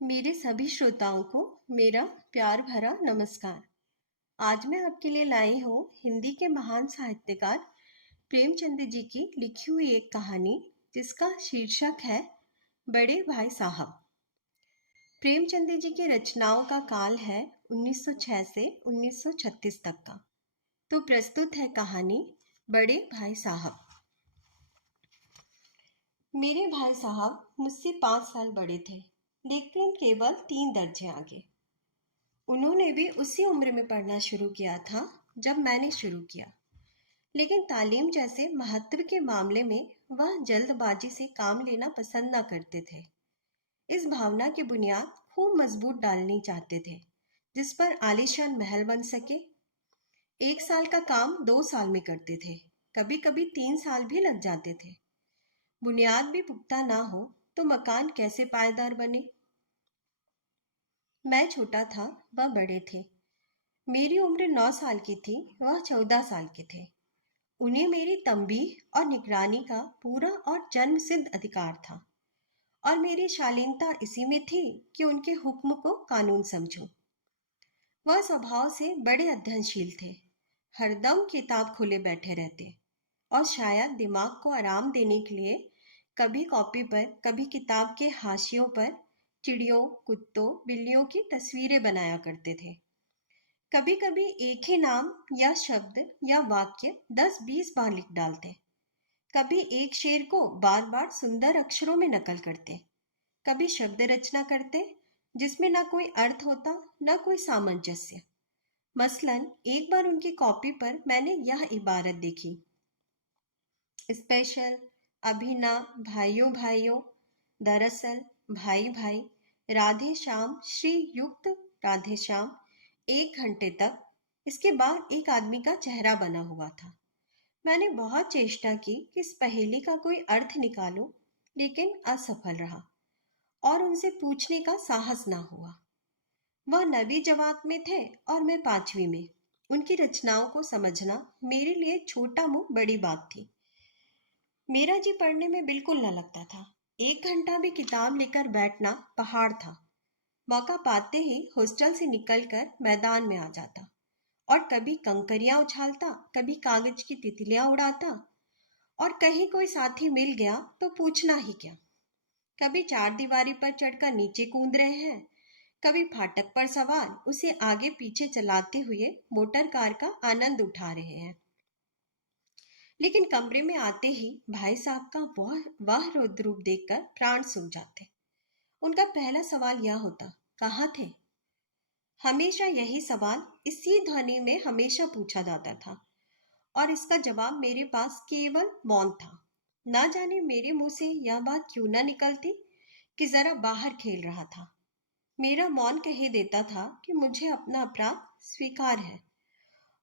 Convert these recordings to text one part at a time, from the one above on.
मेरे सभी श्रोताओं को मेरा प्यार भरा नमस्कार। आज मैं आपके लिए लाई हूँ हिंदी के महान साहित्यकार प्रेमचंद जी की लिखी हुई एक कहानी जिसका शीर्षक है बड़े भाई साहब। प्रेमचंद जी की रचनाओं का काल है 1906 से 1936 तक का। तो प्रस्तुत है कहानी बड़े भाई साहब। मेरे भाई साहब मुझसे 5 साल बड़े थे, लेकिन केवल 3 दर्जे आगे। उन्होंने भी उसी उम्र में पढ़ना शुरू किया था जब मैंने शुरू किया, लेकिन तालीम जैसे महत्व के मामले में वह जल्दबाजी से काम लेना पसंद न करते थे। इस भावना की बुनियाद खूब मजबूत डालनी चाहते थे, जिस पर आलीशान महल बन सके। 1 साल का काम 2 साल में करते थे, कभी कभी 3 साल भी लग जाते थे। बुनियाद भी पुख्ता ना हो तो मकान कैसे पायदार बने। मैं छोटा था, वह बड़े थे। मेरी उम्र 9 साल की थी, वह 14 साल के थे। उन्हें मेरी तंबीह और निगरानी का पूरा और जन्म सिद्ध अधिकार था, और मेरी शालीनता इसी में थी कि उनके हुक्म को कानून समझूं। वह स्वभाव से बड़े अध्ययनशील थे, हरदम किताब खोले बैठे रहते, और शायद दिमाग को आराम देने के लिए कभी कॉपी पर, कभी किताब के हाशियों पर चिड़ियों, कुत्तों, बिल्लियों की तस्वीरें बनाया करते थे। कभी कभी एक ही नाम या शब्द या वाक्य 10-20 बार लिख डालते। कभी एक शेर को बार बार सुंदर अक्षरों में नकल करते। कभी शब्द रचना करते जिसमें ना कोई अर्थ होता, ना कोई सामंजस्य। मसलन एक बार उनकी कॉपी पर मैंने यह इबारत देखी: स्पेशल, अभिनव, भाइयों भाइयों, दरअसल, भाई भाई, राधे श्याम, श्री युक्त, राधे श्याम, 1 घंटे तक। इसके बाद एक आदमी का चेहरा बना हुआ था। मैंने बहुत चेष्टा की कि इस पहेली का कोई अर्थ निकालूं, लेकिन असफल रहा, और उनसे पूछने का साहस ना हुआ। वह 9वीं जमात में थे और मैं 5वीं में। उनकी रचनाओं को समझना मेरे लिए छोटा मुंह बड़ी बात थी। मेरा जी पढ़ने में बिल्कुल न लगता था। 1 घंटा भी किताब लेकर बैठना पहाड़ था। मौका पाते ही हॉस्टल से निकलकर मैदान में आ जाता, और कभी कंकरियां उछालता, कभी कागज की तितलियां उड़ाता, और कहीं कोई साथी मिल गया तो पूछना ही क्या। कभी चार दीवारी पर चढ़कर नीचे कूद रहे हैं, कभी फाटक पर सवार उसे आगे पीछे चलाते हुए मोटर कार का आनंद उठा रहे हैं। लेकिन कमरे में आते ही भाई साहब का वह रौद्र रूप देखकर प्राण सूख जाते। उनका पहला सवाल यह होता, कहाँ थे? हमेशा यही सवाल इसी ध्वनि में हमेशा पूछा जाता था, और इसका जवाब मेरे पास केवल मौन था। ना जाने मेरे मुंह से यह बात क्यों ना निकलती कि जरा बाहर खेल रहा था। मेरा मौन कह देता था कि मुझे अपना अपराध स्वीकार है,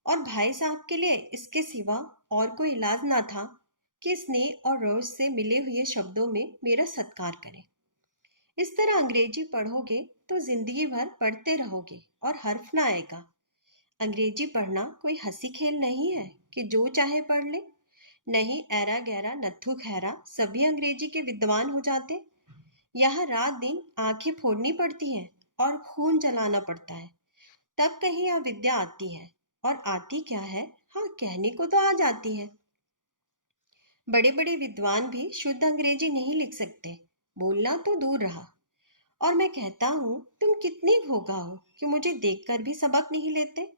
और भाई साहब के लिए इसके सिवा और कोई इलाज ना था कि स्नेह और रोज से मिले हुए शब्दों में मेरा सत्कार करें। इस तरह अंग्रेजी पढ़ोगे तो जिंदगी भर पढ़ते रहोगे और हर्फ ना आएगा। अंग्रेजी पढ़ना कोई हंसी खेल नहीं है कि जो चाहे पढ़ ले। नहीं, ऐरा गैरा नत्थु खैरा सभी अंग्रेजी के विद्वान हो जाते। यहाँ रात दिन आंखें फोड़नी पड़ती हैं और खून जलाना पड़ता है, तब कहीं यह विद्या आती है। और आती क्या है? हाँ, कहने को तो आ जाती है। बड़े बड़े विद्वान भी शुद्ध अंग्रेजी नहीं लिख सकते, बोलना तो दूर रहा। और मैं कहता हूँ, तुम कितने भोगा हो कि मुझे देखकर भी सबक नहीं लेते।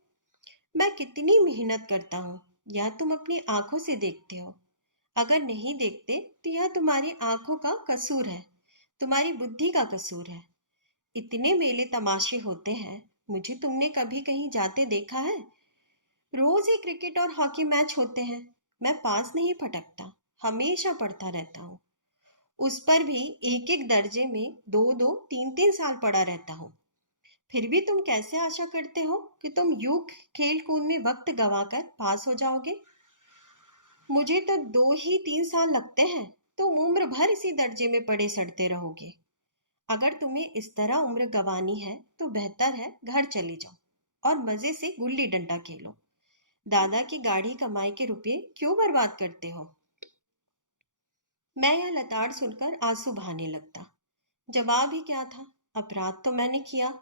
मैं कितनी मेहनत करता हूँ, यह तुम अपनी आंखों से देखते हो। अगर नहीं देखते तो यह तुम्हारी आंखों का कसूर है, तुम्हारी बुद्धि का कसूर है। इतने मेले तमाशे होते हैं, मुझे तुमने कभी कहीं जाते देखा है? रोज ही क्रिकेट और हॉकी मैच होते हैं, मैं पास नहीं फटकता, हमेशा पढ़ता रहता हूँ। उस पर भी एक एक दर्जे में 2-2, 3-3 साल पढ़ा रहता हूँ। फिर भी तुम कैसे आशा करते हो कि तुम यूं खेल कूद में वक्त गंवाकर पास हो जाओगे? मुझे तो 2 ही 3 साल लगते हैं, तुम उम्र भर इसी दर्जे में पड़े सड़ते रहोगे। अगर तुम्हें इस तरह उम्र गंवानी है तो बेहतर है घर चले जाओ और मजे से गुल्ली डंडा खेलो। दादा की गाढ़ी कमाई के रुपए क्यों बर्बाद करते हो? मैं यह लताड़ सुनकर आंसू बहाने लगता। जवाब ही क्या था? अपराध तो मैंने किया,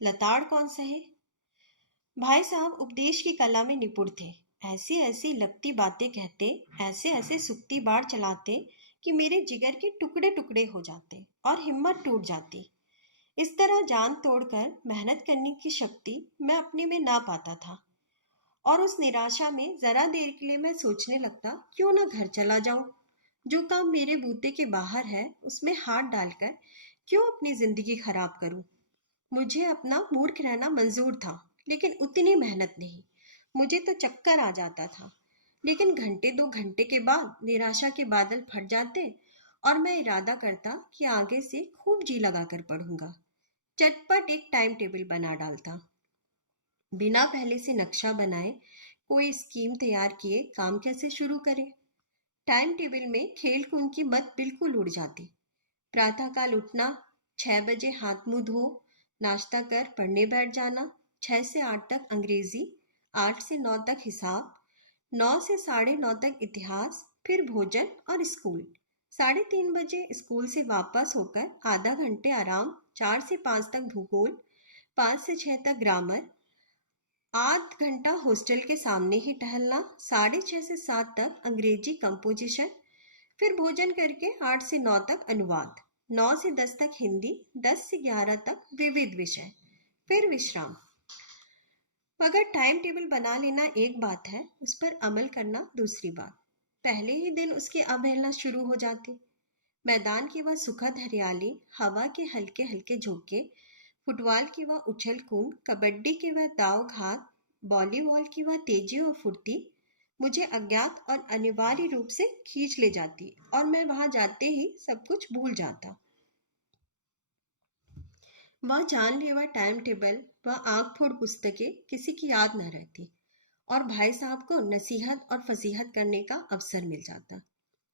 लताड़ कौन सहे। भाई साहब उपदेश की कला में निपुण थे। ऐसी ऐसी लगती बातें कहते, ऐसे ऐसे सुक्ति बाढ़ चलाते कि मेरे जिगर के टुकड़े टुकड़े हो जाते और हिम्मत टूट जाती। इस तरह जान तोड़कर मेहनत करने की शक्ति मैं अपने में ना पाता था। और उस निराशा में जरा देर के लिए मैं सोचने लगता, क्यों ना घर चला जाऊं। जो काम मेरे बूते के बाहर है उसमें हाथ डालकर क्यों अपनी जिंदगी खराब करूं। मुझे अपना मूर्ख रहना मंजूर था, लेकिन उतनी मेहनत नहीं। मुझे तो चक्कर आ जाता था। लेकिन घंटे 2 घंटे के बाद निराशा के बादल फट जाते और मैं इरादा करता कि आगे से खूब जी लगाकर पढ़ूंगा। चटपट एक टाइम टेबल बना डालता, बिना पहले से नक्शा बनाए, कोई स्कीम तैयार किए काम कैसे शुरू करे। टाइम टेबल में खेल कूद की मत बिल्कुल उड़ जाती। प्रातःकाल उठना, 6 बजे हाथ मुंह धो, नाश्ता कर पढ़ने बैठ जाना, 6 से 8 तक अंग्रेजी, 8 से 9 तक हिसाब, 9 से 9:30 तक इतिहास, फिर भोजन और स्कूल। 3:30 बजे स्कूल से वापस होकर आधा घंटे आराम, 4 से 5 तक भूगोल, 5 से 6 तक ग्रामर, आध घंटा हॉस्टल के सामने ही टहलना, 6:30 से 7 तक अंग्रेजी कंपोजिशन, फिर भोजन करके 8 से 9 तक अनुवाद, 9 से 10 तक हिंदी, 10 से 11 तक विविध विषय, फिर विश्राम। मगर टाइम टेबल बना लेना एक बात है, उस पर अमल करना दूसरी बात। पहले ही दिन उसकी अवहेलना शुरू हो जाती। मैदान की वह सुखद हरियाली, हवा के हल्के हल्के झोंके, फुटबॉल की वह उछल कूद, कबड्डी के वह दाव घात, वॉलीबॉल की वह तेजी और फुर्ती मुझे अज्ञात और अनिवार्य रूप से खींच ले जाती और मैं वहां जाते ही सब कुछ भूल जाता। वह जानलेवा टाइम टेबल, वह आंख फोड़ पुस्तकें किसी की याद न रहती और भाई साहब को नसीहत और फसीहत करने का अवसर मिल जाता।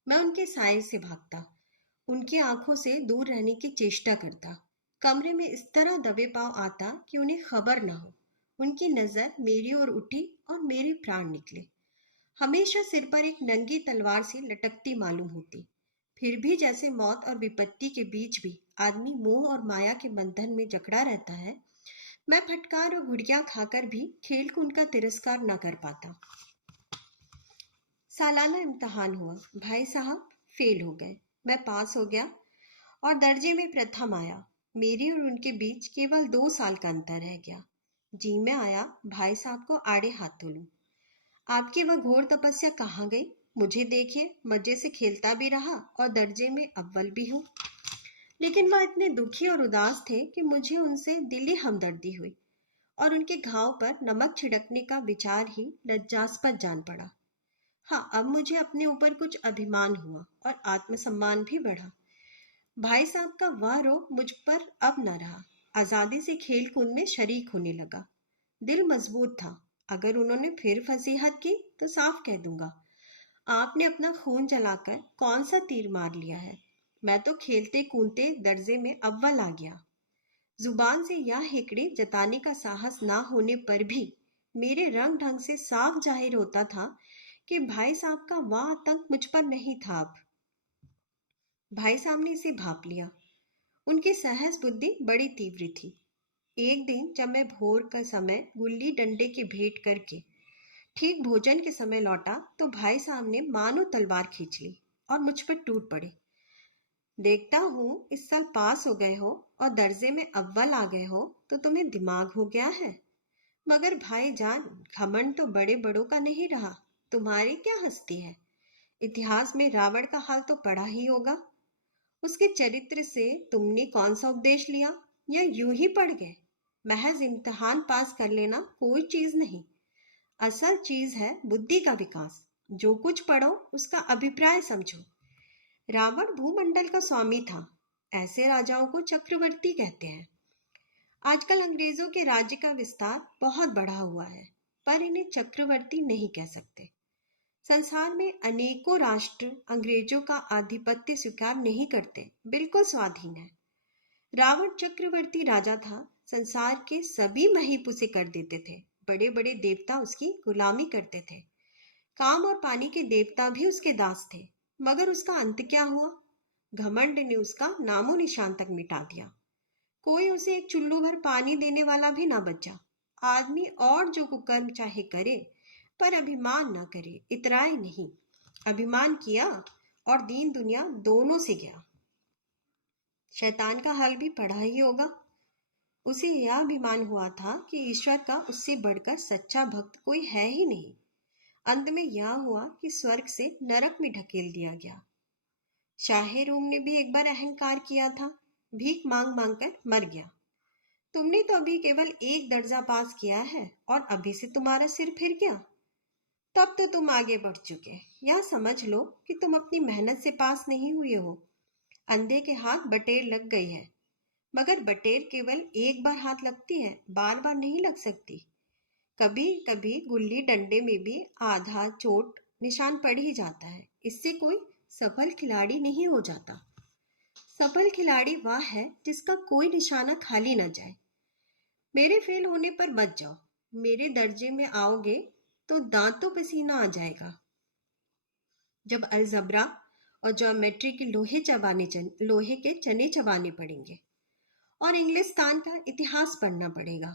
मैं उनके साय से भागता, उनकी आंखों से दूर रहने की चेष्टा करता, कमरे में इस तरह दबे पांव आता कि उन्हें खबर ना हो। उनकी नजर मेरी ओर उठी और मेरे प्राण निकले। हमेशा सिर पर एक नंगी तलवार से लटकती मालूम होती। फिर भी जैसे मौत और विपत्ति के बीच भी आदमी मोह और माया के बंधन में जकड़ा रहता है, मैं फटकार और घुड़ियां खाकर भी खेल को उनका तिरस्कार न कर पाता। सालाना इम्तिहान हुआ, भाई साहब फेल हो गए, मैं पास हो गया और दर्जे में प्रथम आया। मेरी और उनके बीच केवल 2 साल का अंतर रह गया। जी में आया भाई साहब को आड़े हाथ तो लूं। आपकी वह घोर तपस्या कहाँ गई? मुझे देखिए, मजे से खेलता भी रहा और दर्जे में अव्वल भी हूँ। लेकिन वह इतने दुखी और उदास थे कि मुझे उनसे दिली हमदर्दी हुई और उनके घाव पर नमक छिड़कने का विचार ही लज्जास्पद जान पड़ा। हाँ, अब मुझे अपने ऊपर कुछ अभिमान हुआ और आत्मसम्मान भी बढ़ा। भाई साहब का वह रोब मुझ पर अब न रहा। आजादी से खेल कूद में शरीक होने लगा। दिल मजबूत था। अगर उन्होंने फिर फसीहत की तो साफ कह दूंगा, आपने अपना खून जलाकर कौन सा तीर मार लिया है। मैं तो खेलते कूदते दर्जे में अव्वल आ गया। जुबान से यह हेकड़े जताने का साहस ना होने पर भी मेरे रंग ढंग से साफ जाहिर होता था कि भाई साहब का वह आतंक मुझ पर नहीं था। अब भाई साहब ने इसे भाप लिया। उनकी सहज बुद्धि बड़ी तीव्र थी। एक दिन जब मैं भोर का समय गुल्ली डंडे की भेंट करके ठीक भोजन के समय लौटा तो भाई साहब ने मानो तलवार खींच ली और मुझ पर टूट पड़े। देखता हूँ इस साल पास हो गए हो और दर्जे में अव्वल आ गए हो तो तुम्हें दिमाग हो गया है। मगर भाईजान, घमंड तो बड़े बड़ों का नहीं रहा। तुम्हारी क्या हस्ती है। इतिहास में रावण का हाल तो पढ़ा ही होगा। उसके चरित्र से तुमने कौन सा उपदेश लिया, या यूं ही पढ़ गए। महज इम्तिहान पास कर लेना कोई चीज नहीं। असल चीज है बुद्धि का विकास। जो कुछ पढ़ो उसका अभिप्राय समझो। रावण भूमंडल का स्वामी था। ऐसे राजाओं को चक्रवर्ती कहते हैं। आजकल अंग्रेजों के राज्य का विस्तार बहुत बढ़ा हुआ है, पर इन्हें चक्रवर्ती नहीं कह सकते। संसार में अनेकों राष्ट्र अंग्रेजों का आधिपत्य स्वीकार नहीं करते, बिल्कुल स्वाधीन है। रावण चक्रवर्ती राजा था। संसार के सभी महीप उसे कर देते थे। बड़े बड़े देवता उसकी गुलामी करते थे। काम और पानी के देवता भी उसके दास थे। मगर उसका अंत क्या हुआ? घमंड ने उसका नामो निशान तक मिटा दिया। कोई उसे एक चुल्लू भर पानी देने वाला भी ना बचा। आदमी और जो कुकर्म चाहे करे, पर अभिमान ना करे, इतराए नहीं। अभिमान किया और दीन दुनिया दोनों से गया। शैतान का हाल भी पढ़ा ही होगा। उसे यह अभिमान हुआ था कि ईश्वर का उससे बढ़कर सच्चा भक्त कोई है ही नहीं। अंत में यह हुआ कि स्वर्ग से नरक में ढकेल दिया गया। शाहे रूम ने भी एक बार अहंकार किया था, भीख मांग मांग कर मर गया। तुमने तो अभी केवल एक दर्जा पास किया है और अभी से तुम्हारा सिर फिर गया। तब तो तुम आगे बढ़ चुके। यह समझ लो कि तुम अपनी मेहनत से पास नहीं हुए हो। अंधे के हाथ बटेर लग गई है, मगर बटेर केवल एक बार हाथ लगती है, बार बार नहीं लग सकती। कभी कभी गुल्ली डंडे में भी आधा चोट निशान पड़ ही जाता है। इससे कोई सफल खिलाड़ी नहीं हो जाता। सफल खिलाड़ी वह है जिसका कोई निशाना खाली न जाए। मेरे फेल होने पर मत जाओ। मेरे दर्जे में आओगे तो दांतों पसीना आ जाएगा। जब अलजबरा और ज्योमेट्री के लोहे के चने चबाने पड़ेंगे और इंग्लिस्तान का इतिहास पढ़ना पड़ेगा।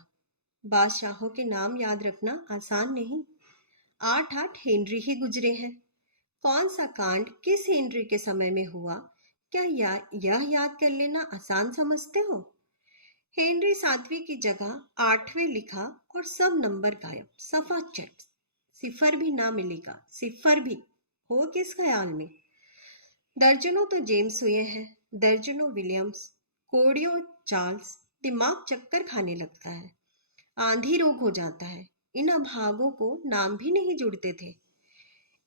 बादशाहों के नाम याद रखना आसान नहीं। 8-8 हेनरी ही गुजरे हैं। कौन सा कांड किस हेनरी के समय में हुआ, क्या यह याद कर लेना आसान समझते हो? हेनरी 7वीं की जगह 8वें लिखा और सब नंबर गायब, सफा चट। सिफर भी ना मिलेगा, सिफर भी हो किस ख्याल में? दर्जनों तो जेम्स हुए हैं, दर्जनों विलियम्स, कोड़ियों चार्ल्स। दिमाग चक्कर खाने लगता है, आंधी रोग हो जाता है। इन अभागों को नाम भी नहीं जुड़ते थे।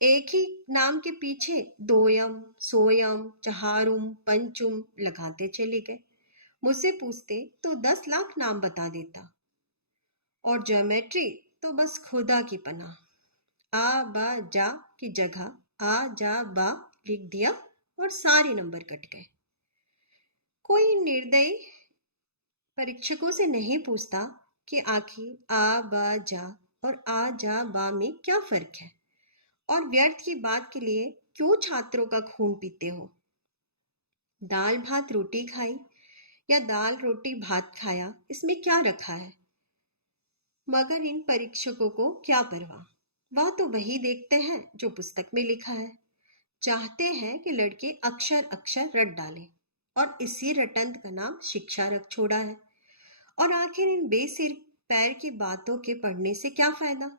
एक ही नाम के पीछे दोयम, सोयम, चहारुम, पंचुम लगाते चले गए। मुझसे पूछते तो 10 लाख नाम बता देता। और ज्योमेट्री तो बस खुदा की पनाह। आ बा जा की जगह आ जा बा लिख दिया और सारे नंबर कट गए। कोई निर्दयी परीक्षकों से नहीं पूछता कि आखिर आ बा जा और आ जा बा में क्या फर्क है, और व्यर्थ की बात के लिए क्यों छात्रों का खून पीते हो? दाल भात रोटी खाई या दाल रोटी भात खाया, इसमें क्या रखा है? मगर इन परीक्षकों को क्या परवाह। वह तो वही देखते हैं जो पुस्तक में लिखा है। चाहते हैं कि लड़के अक्षर अक्षर रट डालें, और इसी रटंत का नाम शिक्षा रख छोड़ा है। और आखिर इन बेसिर पैर की बातों के पढ़ने से क्या फायदा?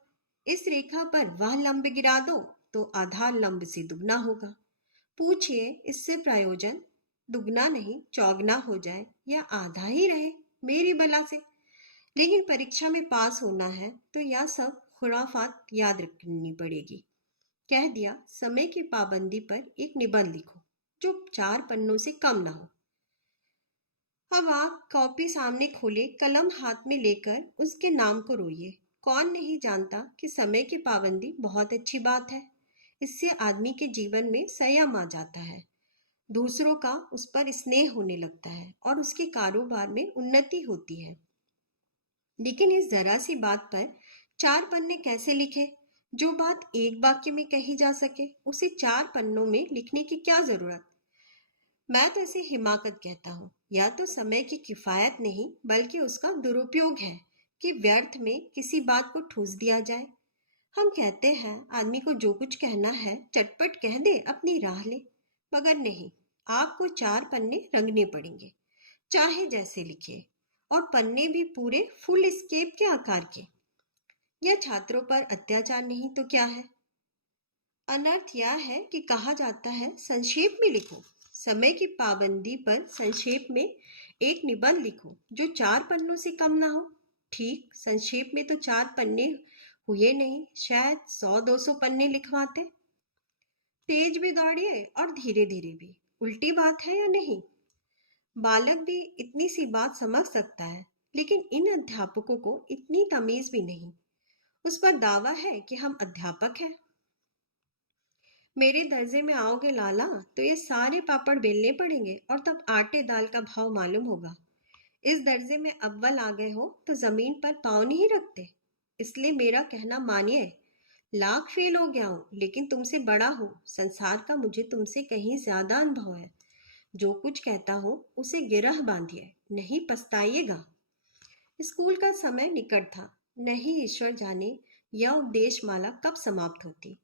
इस रेखा पर वह लंब गिरा दो तो आधा लंब से दुगना होगा। पूछिए, इससे प्रयोजन दुगना नहीं चौगना हो जाए या आधा ही रहे, मेरी बला से। लेकिन परीक्षा में पास होना है तो यह सब खुराफात याद रखनी पड़ेगी। कह दिया समय की पाबंदी पर एक निबंध लिखो जो 4 पन्नों से कम ना हो। अब आप कॉपी सामने खोले, कलम हाथ में लेकर उसके नाम को रोइए। कौन नहीं जानता कि समय की पाबंदी बहुत अच्छी बात है। इससे आदमी के जीवन में संयम आ जाता है, दूसरों का उस पर स्नेह होने लगता है और उसके कारोबार में उन्नति होती है। लेकिन इस जरा सी बात पर 4 पन्ने कैसे लिखे? जो बात एक वाक्य में कही जा सके उसे 4 पन्नों में लिखने की क्या जरूरत? मैं तो इसे हिमाकत कहता हूँ। या तो समय की किफायत नहीं बल्कि उसका दुरुपयोग है कि व्यर्थ में किसी बात को ठूस दिया जाए। हम कहते हैं आदमी को जो कुछ कहना है चटपट कह दे, अपनी राह ले। मगर नहीं, आपको 4 पन्ने रंगने पड़ेंगे, चाहे जैसे लिखे, और पन्ने भी पूरे फुल स्केप के आकार के। यह छात्रों पर अत्याचार नहीं तो क्या है? अनर्थ यह है कि कहा जाता है संक्षेप में लिखो। समय की पाबंदी पर संक्षेप में एक निबंध लिखो जो 4 पन्नों से कम ना हो। ठीक, संक्षेप में तो 4 पन्ने हुए नहीं, शायद 100-200 पन्ने लिखवाते। तेज भी दौड़िए और धीरे धीरे भी। उल्टी बात है या नहीं? बालक भी इतनी सी बात समझ सकता है, लेकिन इन अध्यापकों को इतनी तमीज भी नहीं। उस पर दावा है कि हम अध्यापक हैं। मेरे दर्जे में आओगे लाला तो ये सारे पापड़ बेलने पड़ेंगे और तब आटे दाल का भाव मालूम होगा। इस दर्जे में अव्वल आ गए हो तो जमीन पर पाँव नहीं रखते। इसलिए मेरा कहना मानिए। लाख फेल हो गया हूं लेकिन तुमसे बड़ा हूं। संसार का मुझे तुमसे कहीं ज्यादा अनुभव है। जो कुछ कहता हूँ उसे गिरह बांधिए, नहीं पछताइएगा। स्कूल का समय निकट था। नहीं ईश्वर जाने यह उपदेश माला कब समाप्त होती।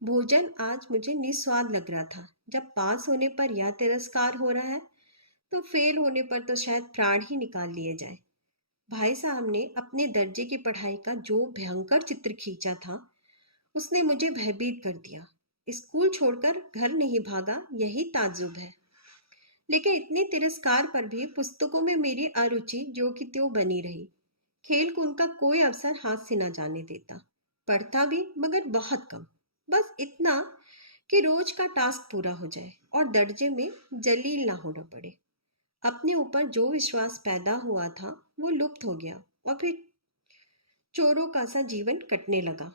भोजन आज मुझे निस्वाद लग रहा था। जब पास होने पर यह तिरस्कार हो रहा है तो फेल होने पर तो शायद प्राण ही निकाल लिए जाए। भाई साहब ने अपने दर्जे की पढ़ाई का जो भयंकर चित्र खींचा था, उसने मुझे भयभीत कर दिया। स्कूल छोड़कर घर नहीं भागा, यही ताज्जुब है। लेकिन इतने तिरस्कार पर भी पुस्तकों में मेरी अरुचि जो की त्यों बनी रही। खेल कूद का कोई अवसर हाथ से न जाने देता। पढ़ता भी मगर बहुत कम, बस इतना कि रोज का टास्क पूरा हो जाए और दर्जे में जलील ना होना पड़े। अपने ऊपर जो विश्वास पैदा हुआ था वो लुप्त हो गया और फिर चोरों का सा जीवन कटने लगा।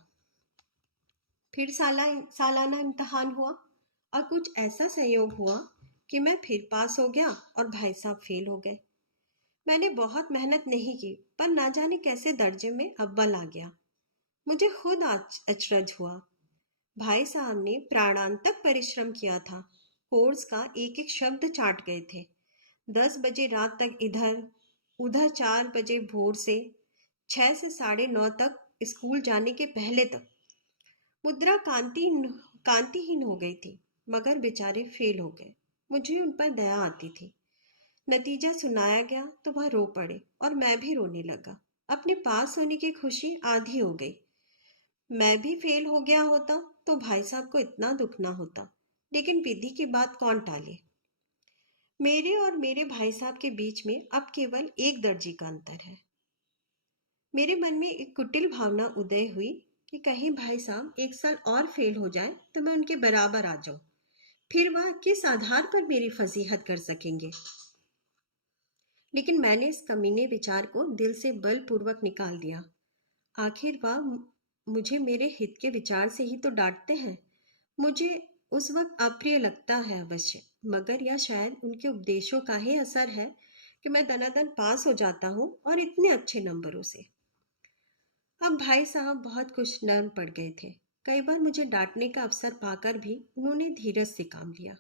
फिर सालाना इम्तिहान हुआ और कुछ ऐसा संयोग हुआ कि मैं फिर पास हो गया और भाई साहब फेल हो गए। मैंने बहुत मेहनत नहीं की पर ना जाने कैसे दर्जे में अव्वल आ गया। मुझे खुद अचरज हुआ। भाई साहब ने प्राणांतक परिश्रम किया था। कोर्स का एक एक शब्द चाट गए थे। 10 बजे रात तक इधर उधर, 4 बजे भोर से 6 से 9:30 तक, स्कूल जाने के पहले तक। मुद्रा कांतिहीन हो गई थी मगर बेचारे फेल हो गए। मुझे उन पर दया आती थी। नतीजा सुनाया गया तो वह रो पड़े और मैं भी रोने लगा। अपने पास होने की खुशी आधी हो गई। मैं भी फेल हो गया होता तो भाई साहब को इतना दुख ना होता, लेकिन विधि की बात कौन टाले। मेरे और मेरे भाई साहब के बीच में अब केवल एक दर्जे का अंतर है। मेरे मन में एक कुटिल भावना उदय हुई कि कहीं भाई साहब एक साल और फेल हो जाए तो मैं उनके बराबर आ जाऊं। फिर वह किस आधार पर मेरी फजीहत कर सकेंगे। लेकिन मैंने इस कमीने विचार को दिल से बलपूर्वक निकाल दिया। आखिर वह मुझे मेरे हित के विचार से ही तो डांटते हैं। मुझे उस वक्त अप्रिय लगता है अवश्य, मगर यह शायद उनके उपदेशों का ही असर है कि मैं दनादन पास हो जाता हूँ और इतने अच्छे नंबरों से। अब भाई साहब बहुत कुछ नर्म पड़ गए थे। कई बार मुझे डांटने का अवसर पाकर भी उन्होंने धीरज से काम लिया।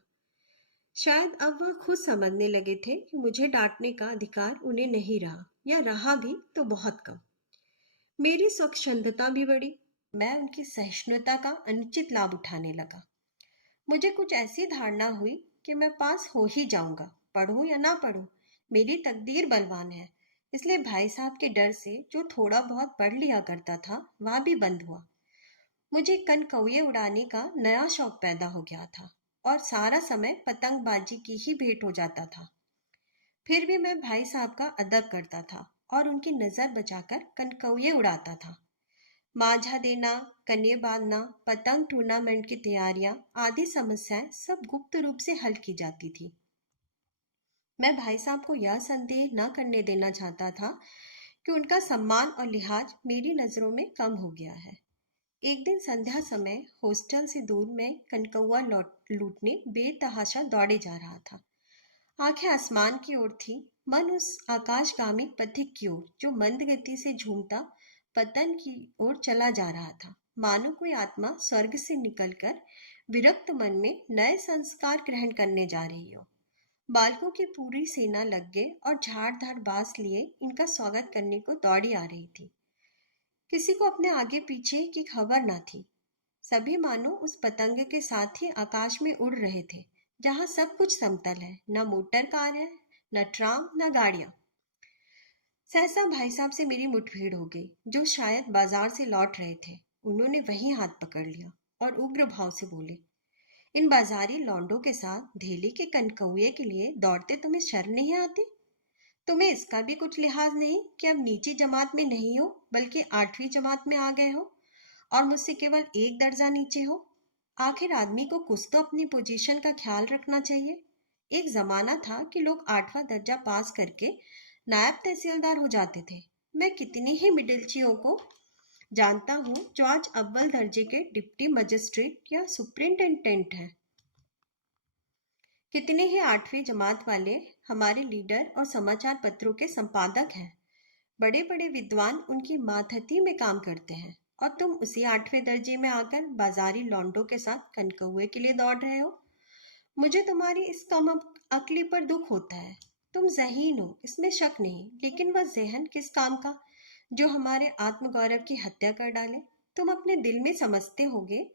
शायद अब वह खुद समझने लगे थे कि मुझे डांटने का अधिकार उन्हें नहीं रहा, या रहा भी तो बहुत कम। मेरी स्वच्छंदता भी बढ़ी। मैं उनकी सहिष्णुता का अनुचित लाभ उठाने लगा। मुझे कुछ ऐसी धारणा हुई कि मैं पास हो ही जाऊंगा, पढ़ूं या ना पढ़ूं, मेरी तकदीर बलवान है। इसलिए भाई साहब के डर से जो थोड़ा बहुत पढ़ लिया करता था वह भी बंद हुआ। मुझे कनकौए उड़ाने का नया शौक पैदा हो गया था और सारा समय पतंगबाजी की ही भेंट हो जाता था। फिर भी मैं भाई साहब का अदब करता था और उनकी नजर बचाकर कनकौए उड़ाता था। माझा देना, कन्ये बांधना, पतंग टूर्नामेंट की तैयारियां आदि समस्याएं सब गुप्त रूप से हल की जाती थी। मैं भाई साहब को यह संदेह न करने देना चाहता था कि उनका सम्मान और लिहाज मेरी नजरों में कम हो गया है। एक दिन संध्या समय हॉस्टल से दूर में कनकौआ लूटने बेतहाशा दौड़े जा रहा था। आंखें आसमान की ओर थी, मन उस आकाशगामी पथिक की ओर जो मंद गति से झूमता पतन की ओर चला जा रहा था। मानो कोई आत्मा स्वर्ग से निकलकर विरक्त मन में नए संस्कार ग्रहण करने जा रही हो। बालकों की पूरी सेना लग गए और झाड़ धाड़ बांस लिए इनका स्वागत करने को दौड़ी आ रही थी। किसी को अपने आगे पीछे की खबर ना थी। सभी मानो उस पतंग के साथ ही आकाश में उड़ रहे थे जहां सब कुछ समतल है, न मोटर कार है, न ट्राम, न गाड़ियां। सहसा भाई साहब से मेरी मुठभेड़ हो गई, जो शायद बाजार से लौट रहे थे। उन्होंने वहीं हाथ पकड़ लिया और उग्र भाव से बोले, इन बाजारी लौंडों के साथ धेले के कनकौए के लिए दौड़ते तुम्हें शर्म नहीं आती? तुम्हें इसका भी कुछ लिहाज नहीं कि अब नीची जमात में नहीं हो बल्कि 8वीं जमात में आ गए हो और मुझसे केवल एक दर्जा नीचे हो। आखिर आदमी को कुछ तो अपनी पोजीशन का ख्याल रखना चाहिए। एक जमाना था कि लोग 8वां दर्जा पास करके नायब तहसीलदार हो जाते थे। मैं कितनी ही मिडिलचियों को जानता हूँ जो आज अव्वल दर्जे के डिप्टी मजिस्ट्रेट या सुपरिंटेंडेंट हैं। कितने ही 8वीं जमात वाले हमारे लीडर और समाचार पत्रों के संपादक हैं। बड़े बड़े विद्वान उनकी मातहती में काम करते हैं और तुम उसी 8वें दर्जे में आकर बाजारी लौंडों के साथ कनकौए के लिए दौड़ रहे हो। मुझे तुम्हारी इस कम अक्ली पर दुख होता है। तुम ज़हीन हो, इसमें शक नहीं, लेकिन वह ज़हन किस काम का जो हमारे आत्मगौरव की हत्या कर डाले। तुम अपने दिल में समझते होगे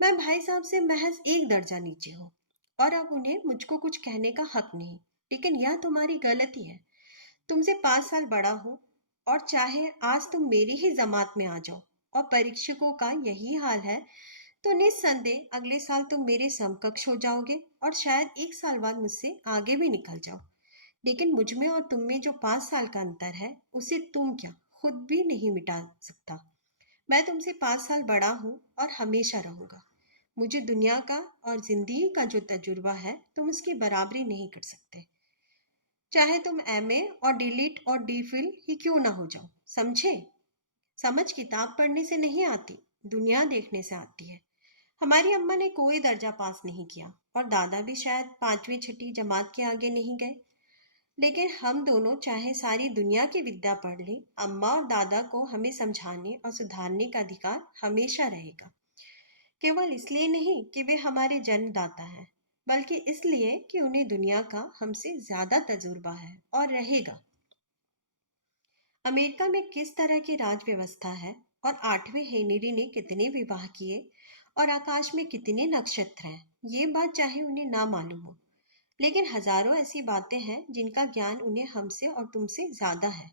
मैं भाई साहब से महज एक दर्जा नीचे हूँ और अब उन्हें मुझको कुछ कहने का हक नहीं। लेकिन यह तुम्हारी गलती है। तुमसे 5 साल बड़ा हूँ और चाहे आज तुम मेरी ही जमात में आ जाओ और परीक्षकों का यही हाल है तो निस्संदेह अगले साल तुम मेरे समकक्ष हो जाओगे और शायद 1 साल बाद मुझसे आगे भी निकल जाओ। लेकिन मुझ में और तुम में जो 5 साल का अंतर है उसे तुम क्या खुद भी नहीं मिटा सकता। मैं तुमसे 5 साल बड़ा हूँ और हमेशा रहूंगा। मुझे दुनिया का और जिंदगी का जो तजुर्बा है तुम उसकी बराबरी नहीं कर सकते, चाहे तुम एमए और डिलीट और डीफिल ही क्यों ना हो जाओ। समझे? समझ किताब पढ़ने से नहीं आती, दुनिया देखने से आती है। हमारी अम्मा ने कोई दर्जा पास नहीं किया और दादा भी शायद 5वीं 6ठी जमात के आगे नहीं गए। लेकिन हम दोनों चाहे सारी दुनिया की विद्या पढ़ लें, अम्मा और दादा को हमें समझाने और सुधारने का अधिकार हमेशा रहेगा। केवल इसलिए नहीं कि वे हमारे जन्मदाता हैं, बल्कि इसलिए कि उन्हें दुनिया का हमसे ज्यादा तजुर्बा है और रहेगा। अमेरिका में किस तरह की राज व्यवस्था है और 8वें हेनरी ने कितने विवाह किए और आकाश में कितने नक्षत्र हैं, ये बात चाहे उन्हें ना मालूम हो, लेकिन हजारों ऐसी बातें हैं जिनका ज्ञान उन्हें हमसे और तुमसे ज्यादा है।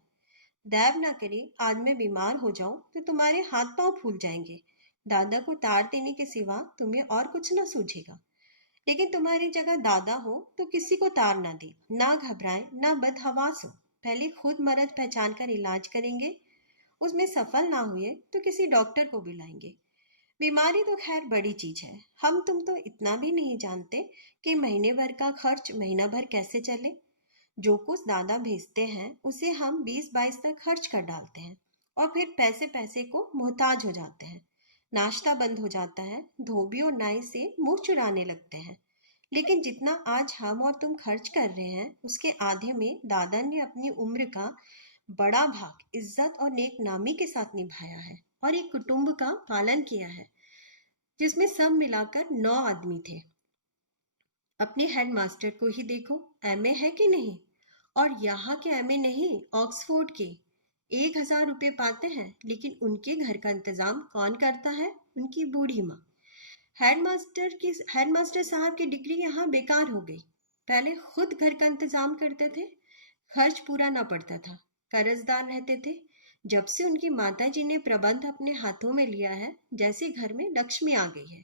दैव ना करे आज मैं बीमार हो जाऊं तो तुम्हारे हाथ पांव फूल जाएंगे। दादा को तार देने के सिवा तुम्हें और कुछ ना सूझेगा। लेकिन तुम्हारी जगह दादा हो तो किसी को तार ना दे, ना घबराए, ना बदहवास हो। पहले खुद मर्ज पहचान कर इलाज करेंगे, उसमें सफल ना हुए तो किसी डॉक्टर को बुलाएंगे। बीमारी तो खैर बड़ी चीज है, हम तुम तो इतना भी नहीं जानते कि महीने भर का खर्च महीना भर कैसे चले। जो कुछ दादा भेजते हैं उसे हम 20-22 तक खर्च कर डालते हैं और फिर पैसे पैसे को मोहताज हो जाते हैं। नाश्ता बंद हो जाता है, धोबी और नाई से मुंह चुराने लगते हैं। लेकिन जितना आज हम और तुम खर्च कर रहे हैं उसके आधे में दादा ने अपनी उम्र का बड़ा भाग इज्जत और नेक नामी के साथ निभाया है और एक कुटुंब का पालन किया है जिसमें सब मिलाकर 9 आदमी थे। अपने हेडमास्टर को ही देखो, एमए है कि नहीं? और यहाँ के एमए नहीं, ऑक्सफोर्ड के। 1,000 रुपये पाते हैं, लेकिन उनके घर का इंतजाम कौन करता है? उनकी बूढ़ी माँ। हेडमास्टर साहब की डिग्री यहाँ बेकार हो गई। पहले खुद घर का इंतजाम करते थे, खर्च पूरा ना पड़ता था, कर्जदार रहते थे। जब से उनकी माता जी ने प्रबंध अपने हाथों में लिया है, जैसे घर में लक्ष्मी आ गई है।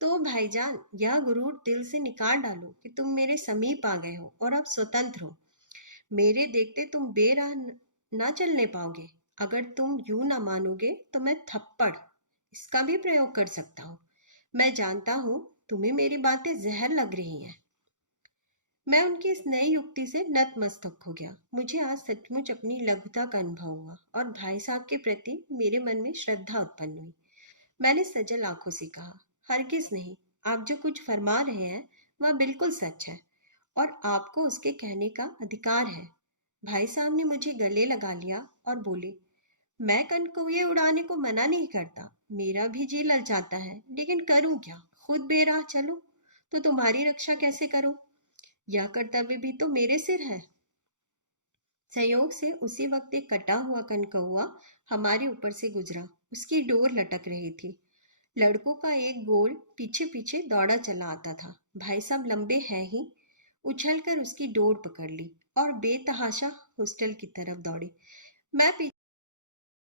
तो भाईजान यह गुरूर दिल से निकाल डालो कि तुम मेरे समीप आ गए हो और अब स्वतंत्र हो। मेरे देखते तुम बेराह ना चलने पाओगे। अगर तुम यूं ना मानोगे तो मैं थप्पड़ इसका भी प्रयोग कर सकता हूँ। मैं जानता हूँ तुम्हें मेरी बातें जहर लग रही हैं। मैं उनकी इस नई युक्ति से नतमस्तक हो गया। मुझे आज सचमुच अपनी लघुता का अनुभव हुआ और भाई साहब के प्रति मेरे मन में श्रद्धा उत्पन्न हुई। मैंने सजल आंखों से कहा, हरगिज नहीं, आप जो कुछ फरमा रहे हैं वह बिल्कुल सच है और आपको उसके कहने का अधिकार है। भाई साहब ने मुझे गले लगा लिया और बोले, मैं कनकौए उड़ाने को मना नहीं करता, मेरा भी जी ललचाता है, लेकिन करूं क्या? खुद बेराह चलो तो तुम्हारी रक्षा कैसे करूं? यह कर्तव्य भी तो मेरे सिर है। संयोग से उसी वक्त एक कटा हुआ कनकौआ हमारे ऊपर से गुजरा। उसकी डोर लटक रही थी। लड़कों का एक गोल पीछे पीछे दौड़ा चला आता था। भाई साहब लंबे हैं ही, उछलकर उसकी डोर पकड़ ली और बेतहाशा हॉस्टल की तरफ दौड़े। मैं